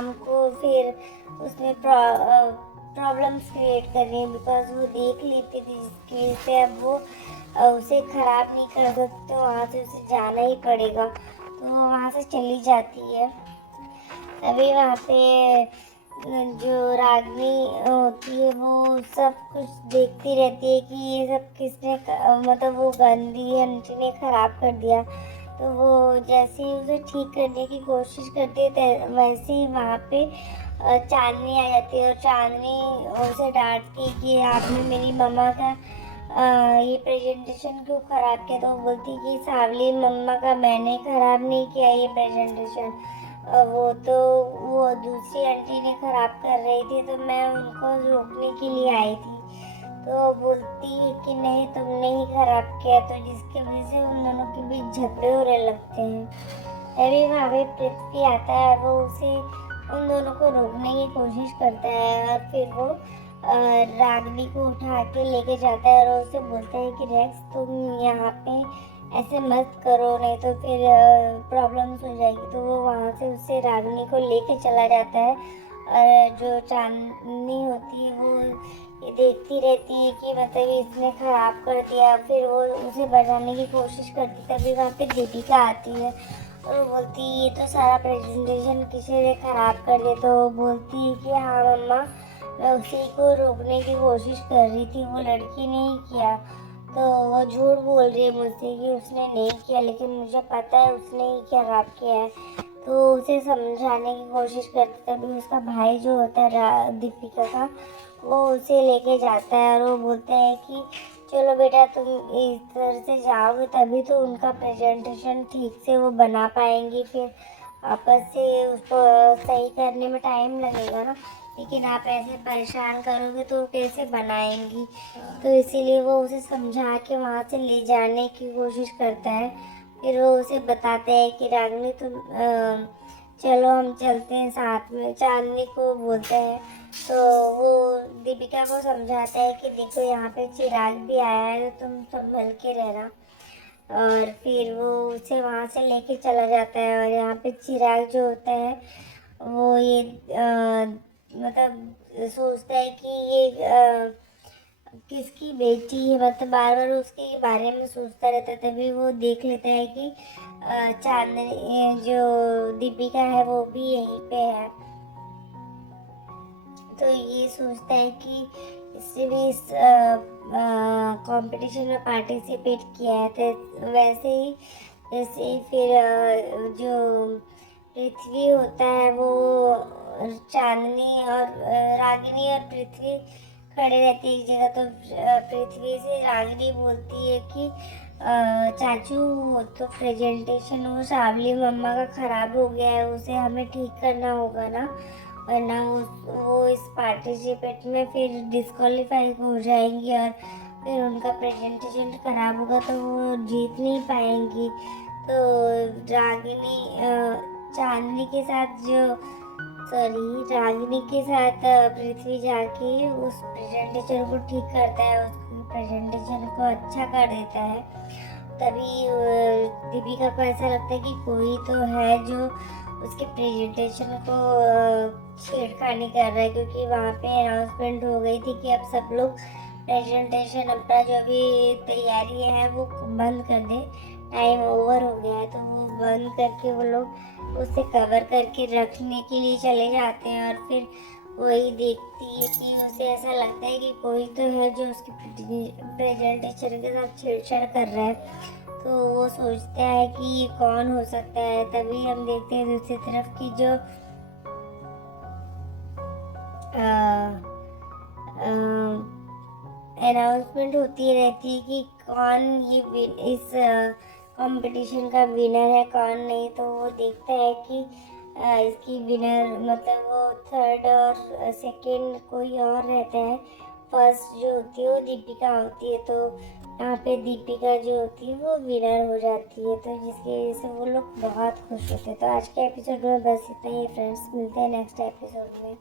शाम को फिर उसमें प्रॉब्लम्स क्रिएट कर रही है, बिकॉज वो देख लेती थी जिसकी वजह से अब वो उसे ख़राब नहीं कर सकती, तो वहाँ से उसे जाना ही पड़ेगा, तो वहाँ से चली जाती है। तभी वहाँ पे जो रागिनी होती है वो सब कुछ देखती रहती है कि ये सब किसने मतलब वो गंदी आंटी ने ख़राब कर दिया। तो वो जैसे ही उसे ठीक करने की कोशिश करती है वैसे ही वहाँ पे चांदनी आ जाती है, और चांदनी उसे डांटती है कि आपने मेरी मम्मा का ये प्रेजेंटेशन क्यों ख़राब किया। तो वो बोलती है कि सावली मम्मा का मैंने ख़राब नहीं किया ये प्रेजेंटेशन, वो दूसरी आंटी ने ख़राब कर रही थी, तो मैं उनको रोकने के लिए आई थी। तो बोलती है कि नहीं तुमने ही ख़राब किया, तो जिसकी वजह से उन दोनों के बीच झगड़े होने लगते हैं। तभी वहाँ पे पृथ्वी आता है और वो उसे उन दोनों को रोकने की कोशिश करता है, और फिर वो रागिनी को उठा के लेके जाता है और उसे बोलता है कि रेक्स तुम यहाँ पे ऐसे मत करो, नहीं तो फिर प्रॉब्लम्स हो जाएगी। तो वो वहाँ से उससे रागिनी को लेके चला जाता है, और जो चांदनी होती है वो ये देखती रहती है कि मतलब इसने ख़राब कर दिया, फिर वो उसे बचाने की कोशिश करती। तभी वहाँ पे दीपिका आती है और वो बोलती है ये तो सारा प्रेजेंटेशन किसी ने ख़राब कर दिया। तो वो बोलती है कि हाँ मम्मा, मैं उसी को रोकने की कोशिश कर रही थी, वो लड़की ने ही किया। तो वो झूठ बोल रही है मुझसे कि उसने नहीं किया, लेकिन मुझे पता है उसने ही खराब किया है। तो उसे समझाने की कोशिश करती, तभी उसका भाई जो होता है दीपिका का, वो उसे लेके जाता है और वो बोलता है कि चलो बेटा तुम इस तरह से जाओगे तभी तो उनका प्रेजेंटेशन ठीक से वो बना पाएंगी, फिर आपस से उसको सही करने में टाइम लगेगा ना, लेकिन आप ऐसे परेशान करोगे तो कैसे बनाएंगी। तो इसीलिए वो उसे समझा के वहाँ से ले जाने की कोशिश करता है। फिर वो उसे बताते हैं कि रागिनी तुम चलो हम चलते हैं साथ में, चांदनी को बोलते हैं। तो वो दीपिका को समझाता है कि देखो यहाँ पे चिराग भी आया है, तो तुम संभल के रहना। और फिर वो उसे वहाँ से लेके चला जाता है, और यहाँ पे चिराग जो होता है वो ये मतलब सोचता है कि ये किसकी बेटी है, मतलब बार बार उसके बारे में सोचता रहता है। तभी वो देख लेता है कि चांदनी जो दीपिका है वो भी यहीं पे है। तो ये सोचता है कि इससे भी इस कंपटीशन में पार्टिसिपेट किया है, तो वैसे ही जैसे फिर जो पृथ्वी होता है वो चांदनी और रागिनी और पृथ्वी खड़े रहते हैं एक जगह। तो पृथ्वी से रागिनी बोलती है कि चाचू वो तो प्रेजेंटेशन वो सावली मम्मा का ख़राब हो गया है, उसे हमें ठीक करना होगा ना, वरना वो इस पार्टिसिपेट में फिर डिस्क्वालीफाई हो जाएंगी, और फिर उनका प्रेजेंटेशन ख़राब होगा तो वो जीत नहीं पाएंगी। तो रागिनी चांदनी के साथ रागिनी के साथ पृथ्वी जाके उस प्रेजेंटेशन को ठीक करता है, उसकी प्रेजेंटेशन को अच्छा कर देता है। तभी दीपिका को ऐसा लगता है कि कोई तो है जो उसके प्रेजेंटेशन को छेड़खानी कर रहा है, क्योंकि वहाँ पे अनाउंसमेंट हो गई थी कि अब सब लोग प्रेजेंटेशन अपना जो भी तैयारी है वो बंद कर दे, टाइम ओवर हो गया है। तो वो बंद करके वो लोग उसे कवर करके रखने के लिए चले जाते हैं, और फिर वही देखती है कि उसे ऐसा लगता है कि कोई तो है जो उसकी प्रेजेंटेशन के साथ छेड़छाड़ कर रहा है। तो वो सोचता है कि ये कौन हो सकता है। तभी हम देखते हैं दूसरी तरफ की जो अनाउंसमेंट होती रहती है कि कौन ये इस कंपटीशन का विनर है कौन नहीं। तो वो देखता है कि इसकी विनर मतलब वो थर्ड और सेकंड कोई और रहता है, फर्स्ट जो होती है वो दीपिका होती है। तो यहाँ पे दीपिका जो होती है वो विनर हो जाती है, तो जिसकी वजह से वो लोग बहुत खुश होते हैं। तो आज के एपिसोड में बस इतना ही फ्रेंड्स, मिलते हैं नेक्स्ट एपिसोड में।